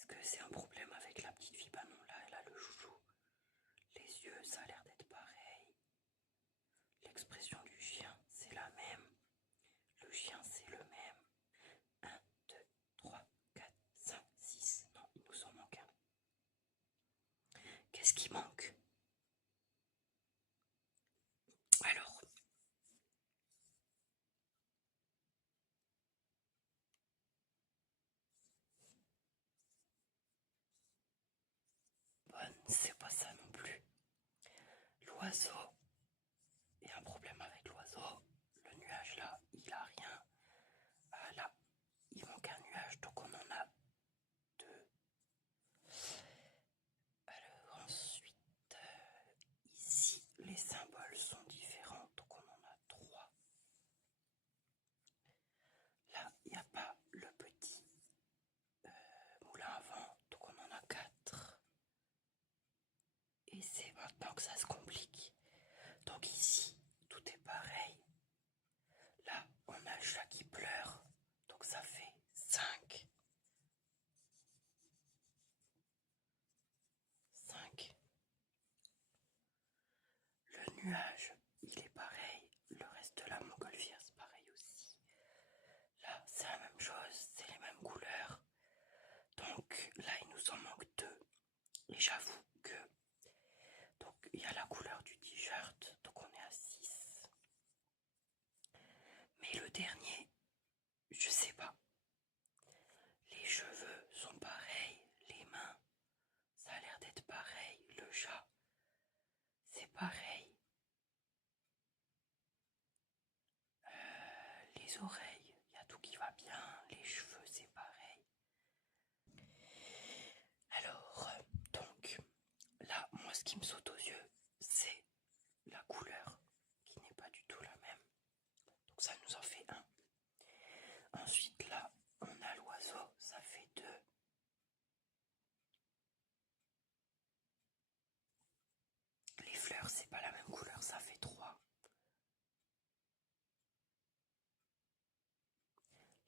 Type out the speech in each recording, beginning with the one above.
Est-ce que c'est un problème avec la petite fille? Bah non, là, elle a le joujou. Les yeux, ça a l'air d'être pareil. L'expression du chien, c'est la même. Le chien, c'est le même. 1, 2, 3, 4, 5, 6. Non, il nous en manque un. Qu'est-ce qui manque? Alors, bonne, c'est pas ça non plus. L'oiseau, il y a un problème avec l'oiseau. Le nuage là, il a rien. Ah là, il manque un nuage, donc on en a deux. Alors ensuite, ici, les symboles sont différents, donc on en a trois. Là, il n'y a pas le petit moulin à vent, donc on en a quatre. Et c'est maintenant que ça se complique. Donc ici, tout est pareil. Là, on a le chat qui pleure, donc ça fait 5. 5. Le nuage, il est pareil. Le reste de la montgolfière, c'est pareil aussi. Là, c'est la même chose, c'est les mêmes couleurs. Donc là, il nous en manque 2. Et j'avoue que... Donc il y a la couleur du t-shirt, donc on est à 6. Mais le dernier, je sais pas. Les cheveux sont pareils, les mains, ça a l'air d'être pareil. Le chat, c'est pareil. Les oreilles, il y a tout qui va bien. Les cheveux, c'est pareil. Alors, donc, là, moi, ce qui me saute aux yeux, c'est la couleur, qui n'est pas du tout la même. Donc ça nous en fait 1. Ensuite, là, on a l'oiseau, ça fait 2. Les fleurs, c'est pas la même couleur, ça fait 3.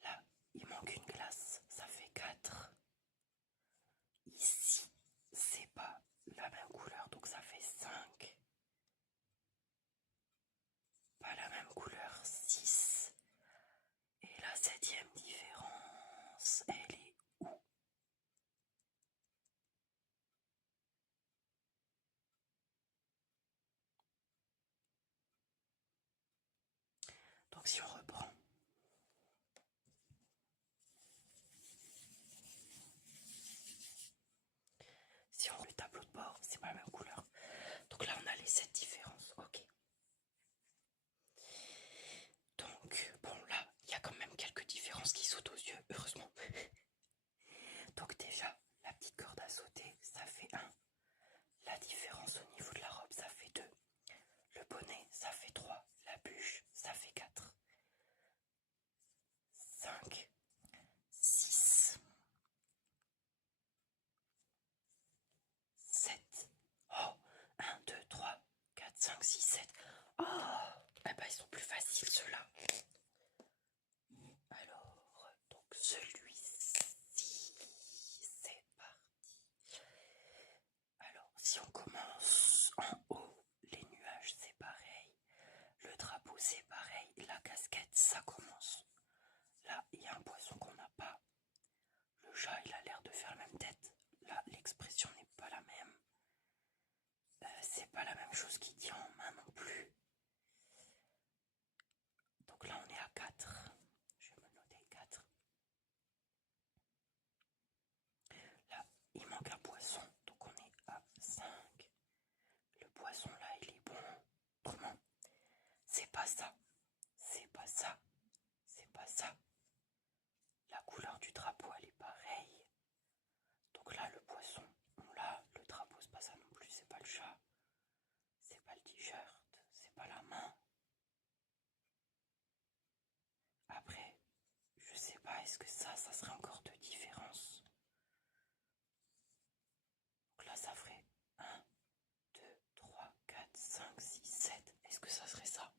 Là, il manque une glace, ça fait 4. Ici, c'est pas la même couleur, donc ça fait 5. Pas la même couleur, 6. Et la 7e différence, elle est où? Donc si on reprend, si on le tableau de bord, c'est pas la même couleur. Donc là, on a les 7 différences, ok. Donc, bon, là, il y a quand même quelques différences qui sautent aux yeux, heureusement. Donc déjà, la petite corde à sauter, ça fait 1. La différence au niveau de la robe, ça fait 2. Le bonnet, ça fait 3. La bûche, ça fait 4. 5. 6. 7. Oh, 1, 2, 3, 4, 5, 6, 7. Oh, eh ben ils sont plus faciles ceux-là. Alors, donc celui-ci, c'est parti. Alors, si on commence en haut, les nuages, c'est pareil. Le drapeau, c'est pareil. La casquette, ça commence. Là, il y a un poisson qu'on n'a pas. Le chat, il a l'air de faire la même tête. Là, l'expression n'est pas la même. C'est pas la même chose qu'il tient en main non plus. Donc là, on est à 4. Je vais me noter 4. Là, il manque un poisson. Donc on est à 5. Le poisson, là, il est bon. Comment? C'est pas ça. C'est pas ça. C'est pas ça. La couleur du drapeau, elle est pareille. Donc là, le poisson, on l'a. Le drapeau, c'est pas ça non plus. C'est pas le chat. C'est pas le t-shirt. C'est pas la main. Après, je sais pas, est-ce que ça serait encore deux différences? Donc là, ça ferait 1, 2, 3, 4, 5, 6, 7. Est-ce que ça serait ça?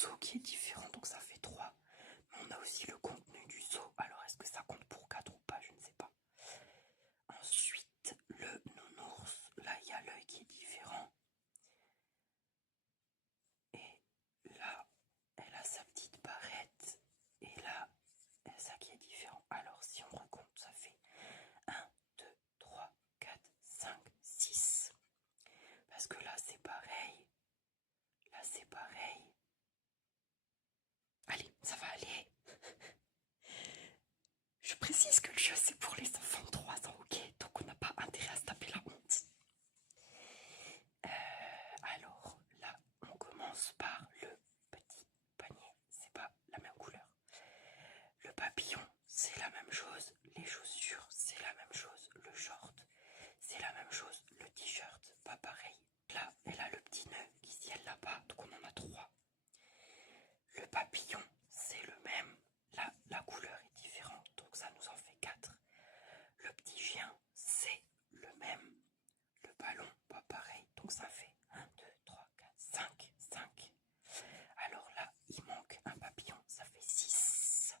seau qui est différent, donc ça fait 3. Mais on a aussi le contenu du seau. Alors est-ce que ça compte pour 4 ou pas? Je ne sais pas. Ensuite, le nounours. Là, il y a l'œil qui est différent. Et là, elle a sa petite barrette. Et là, ça qui est différent. Alors si on recompte, ça fait 1, 2, 3, 4, 5, 6. Parce que là, c'est pareil. Là, c'est pareil. Allez, ça va aller. Je précise que le jeu, c'est pour les enfants de 3 ans, ok? Donc on n'a pas intérêt à se taper la honte. Alors, là, on commence par le petit panier. C'est pas la même couleur. Le papillon, c'est la même chose. Les chaussures, c'est la même chose. Le short, c'est la même chose. Le t-shirt, pas pareil. Là, elle a le petit nœud qui ciel là-bas, donc on en a 3. Le papillon, c'est le même. Là, la couleur est différente, donc ça nous en fait 4. Le petit chien, c'est le même. Le ballon, pas pareil, donc ça fait 1, 2, 3, 4, 5. 5. Alors là, il manque un papillon, ça fait 6.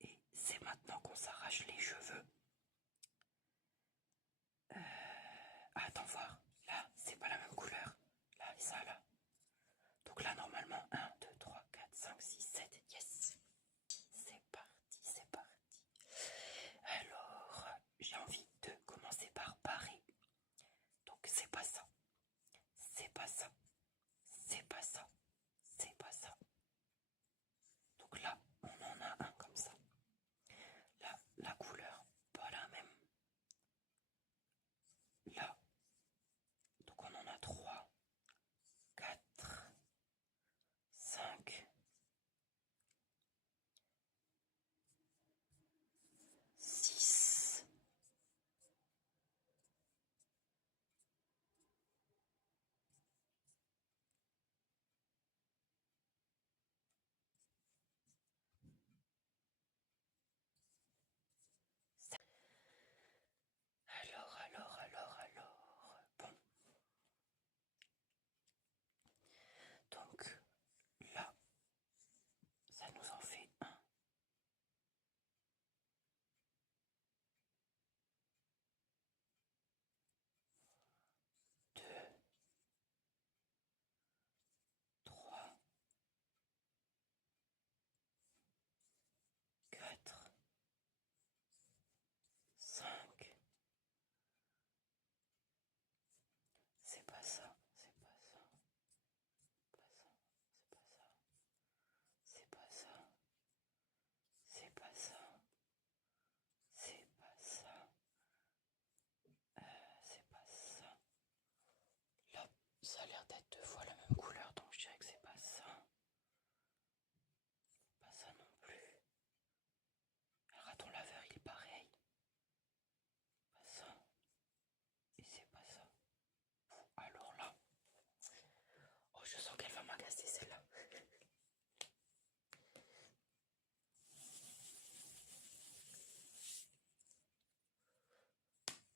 Et c'est maintenant qu'on s'arrache les cheveux. Attends voir, là, c'est pas la même couleur. Là et ça, là. Donc là, normalement, 1, 2, 3, 4, 5, 6, 7, yes. C'est parti, c'est parti. Alors, j'ai envie de commencer par parer. Donc c'est pas ça. C'est pas ça. C'est pas ça. C'est pas ça. Donc là, on en a un comme ça. Là, la couleur, pas la même. Là, donc on en a 3, 4, 5, 6. Alors. Bon. Donc là, ça nous en fait 1. 2, 3, 4, 5. C'est pas ça, c'est pas ça. Pas ça, c'est pas ça. C'est pas ça. C'est pas ça. C'est pas ça. C'est pas ça. Là, ça a l'air d'être 2 fois la même couleur, donc je dirais que c'est pas ça. Pas ça non plus. Le raton laveur, il est pareil. Pas ça. Et c'est pas ça. Alors là. Oh, je sens qu'elle va m'agacer celle-là.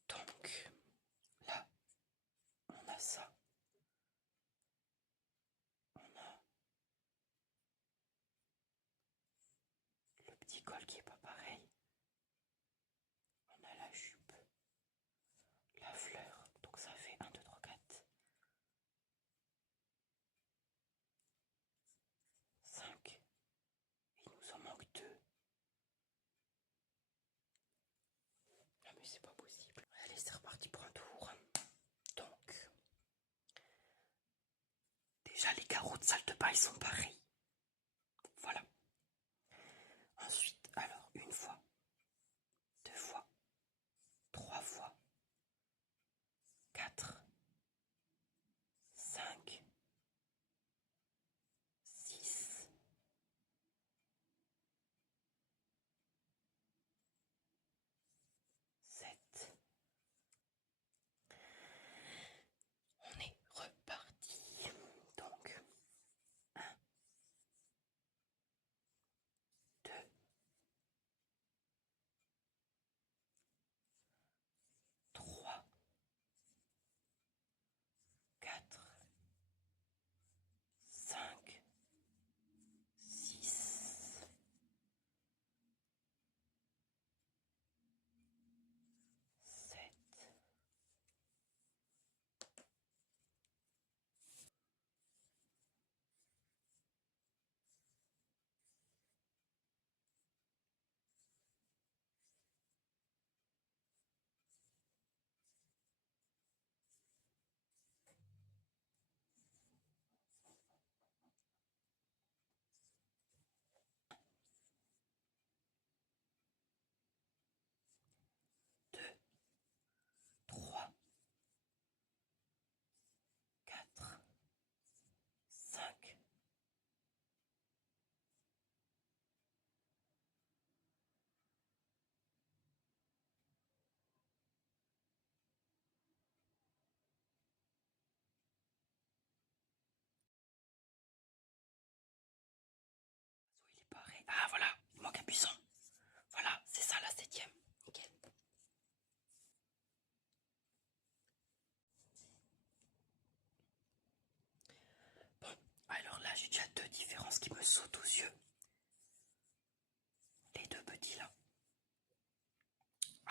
Donc, là, on a ça. On a le petit col qui est pas pareil. On a la jupe. La fleur. Donc ça fait 1, 2, 3, 4. 5. Il nous en manque 2. Ah mais c'est pas possible. Allez, c'est reparti pour un tour. Donc, déjà les carreaux de salle de bain, ils sont pareils. Voilà. Ensuite, alors, 1 fois, 2 fois, 3 fois, 4, 5, 6, 7. On est reparti. Donc, 1,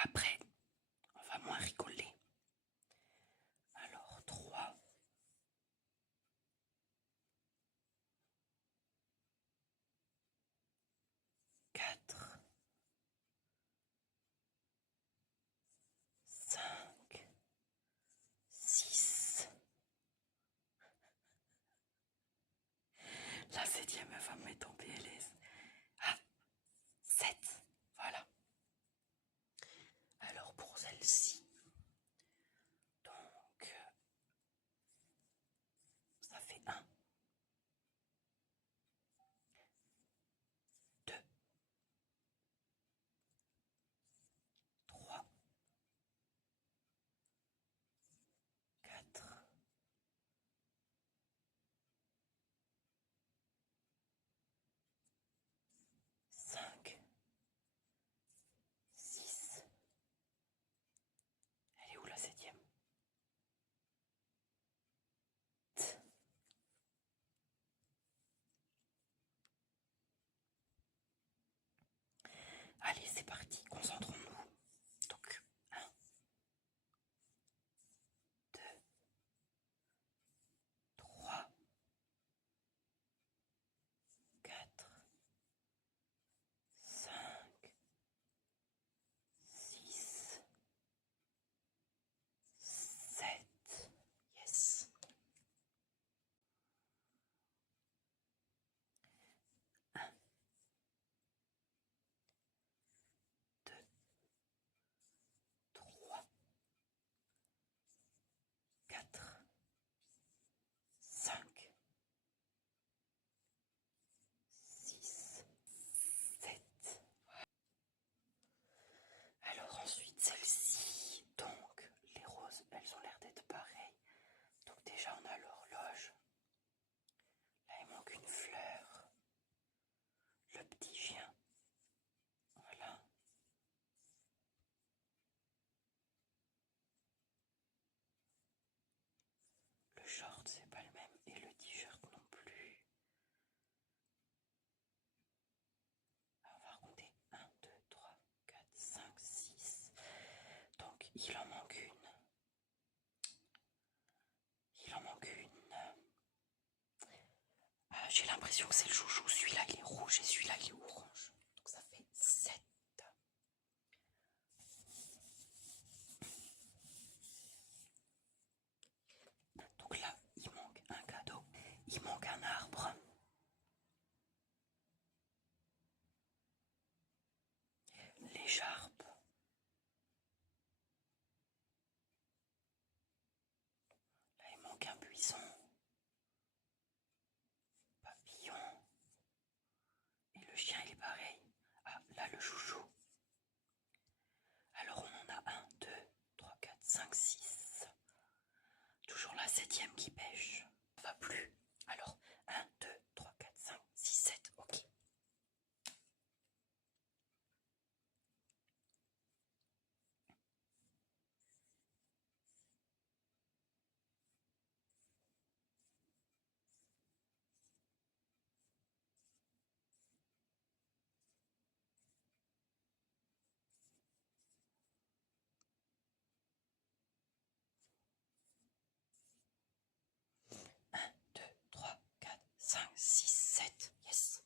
Après, on va moins rigoler. Alors, 3, 4, 5, 6. La 7e, elle va me mettre en PLS. Ah, 7. Voilà. Alors, pour celle-ci, donc, ça fait 1, 2, 3, 4, 5, 6. Elle est où la 7e? Allez, c'est parti, concentrons-nous. Donc, 1, 2, 3, 4, 5, 6, 7. Yes. 1, 2, 3, 4, 5, 6, 7. Alors ensuite celle-ci, donc les roses, elles ont l'air d'être pareilles. Donc déjà on a l'horloge. Là il manque une fleur. Le petit chien. Voilà. Le short c'est pas le même et le t-shirt non plus. On va compter 1, 2, 3, 4, 5, 6. Donc il en manque une. Il en manque une. J'ai l'impression que c'est le chouchou. Celui-là il est rouge et celui-là il est orange. Donc ça fait 7. Donc là il manque un cadeau. Il manque un arbre. L'écharpe. Là il manque un buisson. Papillon. Et le chien il est pareil. Ah là le chouchou. Alors on en a 1, 2, 3, 4, 5, 6. Toujours la 7e qui pêche. Ça va plus. Alors 1, 2, 3, 4, 5, 6, 7. Ok. Un, 2, 3, 4, 5, 6, 7. Yes.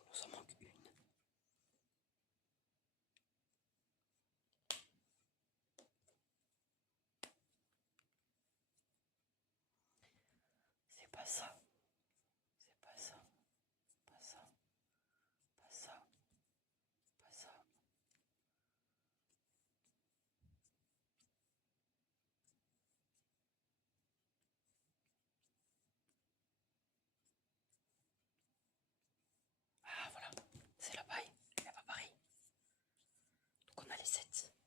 Il nous en manque une. C'est pas ça. C'est pas ça. Pas ça. Pas ça. Pas ça. Ah voilà. C'est la reset.